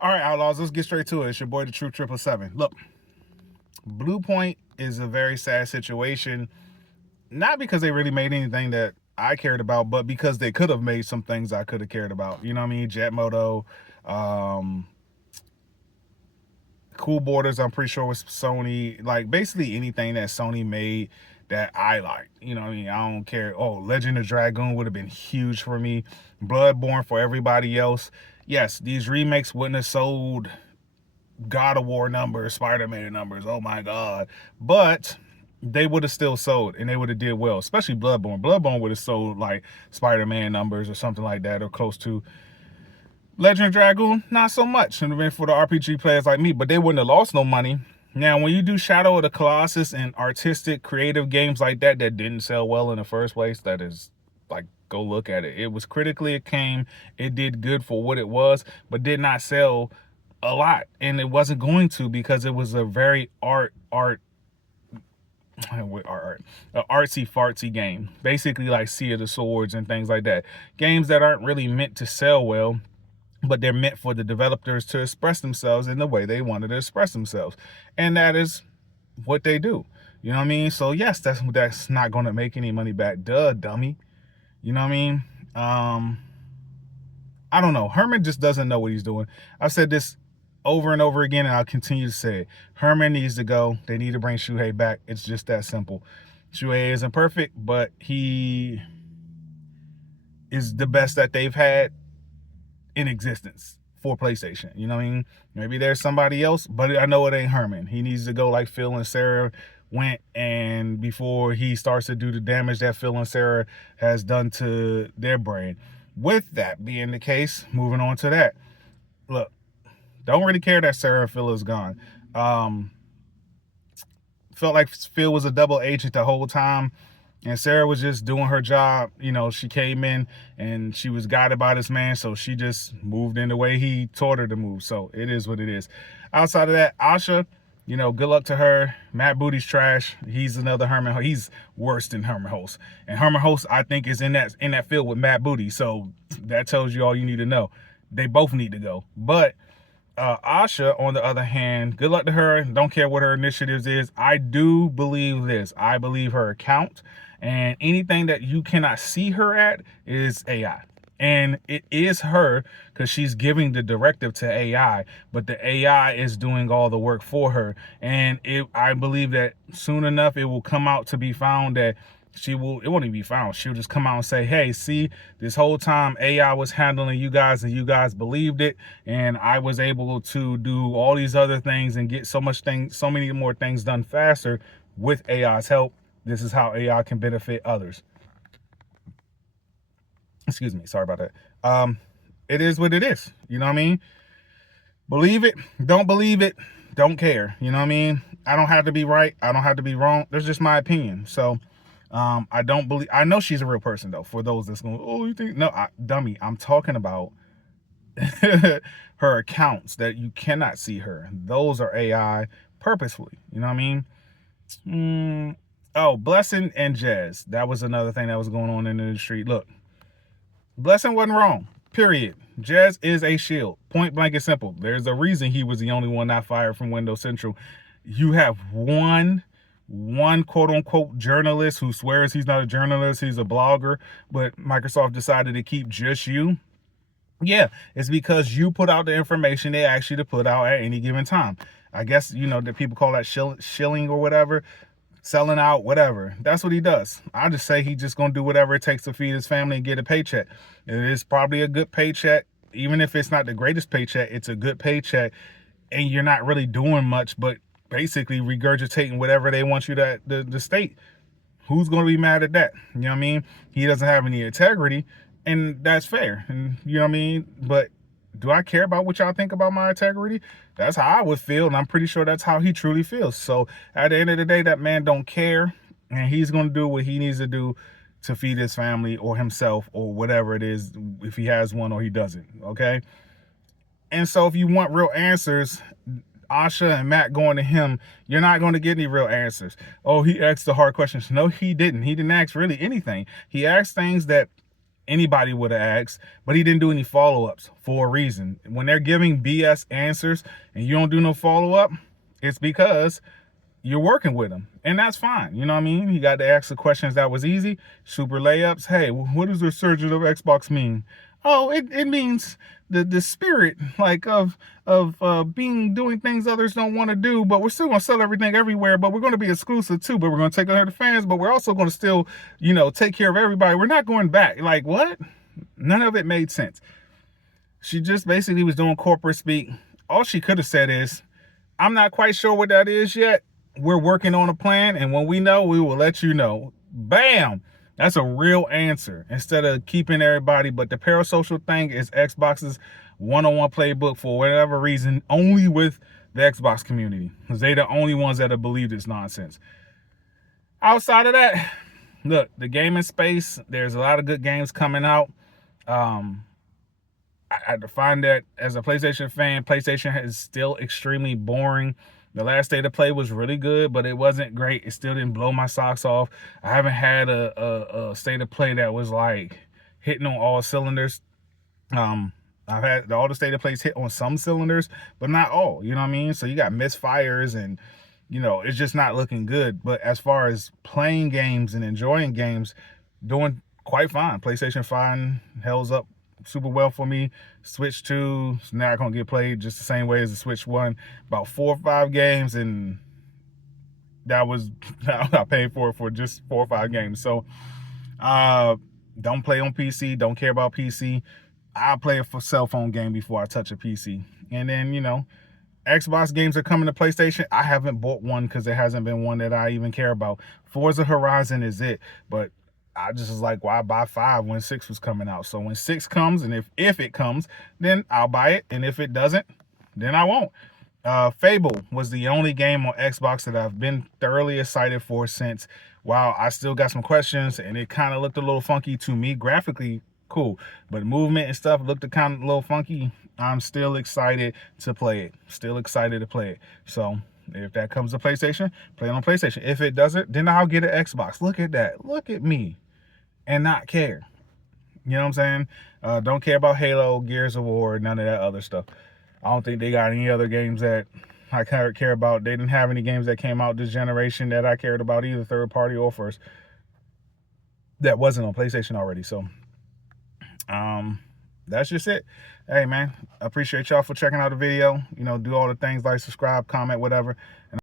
All right, Outlaws, let's get straight to it. It's your boy, the True 777. Look, Bluepoint is a very sad situation, not because they really made anything that I cared about, but because they could have made some things I could have cared about. You know what I mean? Jet Moto, um, Cool Borders, I'm pretty sure was Sony. Like, basically anything that Sony made that I liked. You know what I mean? I don't care. Oh, Legend of Dragoon would have been huge for me. Bloodborne for everybody else. Yes, these remakes wouldn't have sold God of War numbers, Spider-Man numbers. Oh my God. But they would have still sold and they would have did well, especially Bloodborne. Bloodborne would have sold like Spider-Man numbers or something like that, or close to. Legend of Dragoon, not so much. And for the RPG players like me, but they wouldn't have lost no money. Now, when you do Shadow of the Colossus and artistic, creative games like that didn't sell well in the first place, that is, like, go look at it. It was critically acclaimed. It did good for what it was, but did not sell a lot. And it wasn't going to, because it was a very artsy fartsy game. Basically like Sea of the Swords and things like that. Games that aren't really meant to sell well, but they're meant for the developers to express themselves in the way they wanted to express themselves. And that is what they do. You know what I mean? So yes, that's not going to make any money back. Duh, dummy. You know what I mean? I don't know. Herman just doesn't know what he's doing. I've said this over and over again, and I'll continue to say it. Herman needs to go. They need to bring Shuhei back. It's just that simple. Shuhei isn't perfect, but he is the best that they've had in existence for PlayStation. You know what I mean? Maybe there's somebody else, but I know it ain't Herman. He needs to go like Phil and Sarah went, and before he starts to do the damage that Phil and Sarah has done to their brain. With that being the case, moving on to that. Look, don't really care that Sarah and Phil is gone. Felt like Phil was a double agent the whole time. And Sarah was just doing her job. You know, she came in and she was guided by this man, so she just moved in the way he taught her to move. So it is what it is. Outside of that, Asha, you know, good luck to her. Matt Booty's trash. He's another Herman. He's worse than Herman Host. And Herman Host, I think, is in that field with Matt Booty. So that tells you all you need to know. They both need to go. But Asha, on the other hand, good luck to her. Don't care what her initiatives is. I do believe this. I believe her account, and anything that you cannot see her at is AI. And it is her, because she's giving the directive to AI, but the AI is doing all the work for her. And I believe that soon enough it will come out to be found that it won't even be found. She'll just come out and say, hey, see, this whole time AI was handling you guys and you guys believed it. And I was able to do all these other things and get so many more things done faster with AI's help. This is how AI can benefit others. Excuse me. Sorry about that. It is what it is. You know what I mean? Believe it. Don't believe it. Don't care. You know what I mean? I don't have to be right. I don't have to be wrong. That's just my opinion. So, I don't believe, I know she's a real person though, for those that's going, oh, you think, no, dummy, I'm talking about her accounts that you cannot see her. Those are AI purposefully, you know what I mean? Oh, Blessing and Jazz. That was another thing that was going on in the industry. Look, Blessing wasn't wrong, period. Jazz is a shield, point blank and simple. There's a reason he was the only one not fired from Windows Central. You have one quote unquote journalist who swears he's not a journalist, he's a blogger, but Microsoft decided to keep just you. Yeah, it's because you put out the information they ask you to put out at any given time. I guess, you know, that people call that shilling or whatever, selling out, whatever. That's what he does. I just say he's just gonna do whatever it takes to feed his family and get a paycheck. It is probably a good paycheck. Even if it's not the greatest paycheck, it's a good paycheck, and you're not really doing much but basically regurgitating whatever they want you to state. Who's going to be mad at that? You know what I mean? He doesn't have any integrity, and that's fair. And you know what I mean? But do I care about what y'all think about my integrity? That's how I would feel, and I'm pretty sure that's how he truly feels. So at the end of the day, that man don't care, and he's going to do what he needs to do to feed his family or himself or whatever it is, if he has one or he doesn't, okay? And so if you want real answers, Asha and Matt going to him, you're not going to get any real answers. Oh, he asked the hard questions. No, he didn't. He didn't ask really anything. He asked things that anybody would have asked, but he didn't do any follow-ups for a reason. When they're giving BS answers and you don't do no follow-up, it's because you're working with him, and that's fine. You know what I mean? He got to ask the questions that was easy, super layups. Hey, what does the resurgence of Xbox mean? Oh, it means the spirit, like, of doing things others don't want to do, but we're still gonna sell everything everywhere, but we're gonna be exclusive too, but we're gonna take care of the fans, but we're also gonna still, take care of everybody. We're not going back. Like, what? None of it made sense. She just basically was doing corporate speak. All she could have said is, I'm not quite sure what that is yet. We're working on a plan, and when we know, we will let you know. Bam! That's a real answer, instead of keeping everybody. But the parasocial thing is Xbox's one-on-one playbook, for whatever reason, only with the Xbox community, because they're the only ones that have believed this nonsense. Outside of that, look, the gaming space, there's a lot of good games coming out. I find that as a PlayStation fan, PlayStation is still extremely boring. The last State of Play was really good, but it wasn't great. It still didn't blow my socks off. I haven't had a State of Play that was like hitting on all cylinders. I've had all the State of Plays hit on some cylinders, but not all. You know what I mean? So you got misfires, and it's just not looking good. But as far as playing games and enjoying games, doing quite fine. PlayStation 5 holds up super well for me. Switch 2 is not gonna get played just the same way as the Switch 1. About 4 or 5 games, and that was I paid for just 4 or 5 games. So don't play on PC, don't care about PC. I'll play a cell phone game before I touch a PC. And then Xbox games are coming to PlayStation. I haven't bought one because there hasn't been one that I even care about. Forza Horizon is it, but I just was like, why buy 5 when 6 was coming out? So when 6 comes, and if it comes, then I'll buy it. And if it doesn't, then I won't. Fable was the only game on Xbox that I've been thoroughly excited for since. While I still got some questions, and it kind of looked a little funky to me. Graphically, cool, but movement and stuff looked kind of a little funky. I'm still excited to play it. Still excited to play it. So if that comes to PlayStation, play it on PlayStation. If it doesn't, then I'll get an Xbox. Look at that. Look at me. And not care. You know what I'm saying? Don't care about Halo, Gears of War, none of that other stuff. I don't think they got any other games that I care about. They didn't have any games that came out this generation that I cared about, either third party or first, that wasn't on PlayStation already. So that's just it. Hey man, I appreciate y'all for checking out the video. Do all the things like subscribe, comment, whatever. And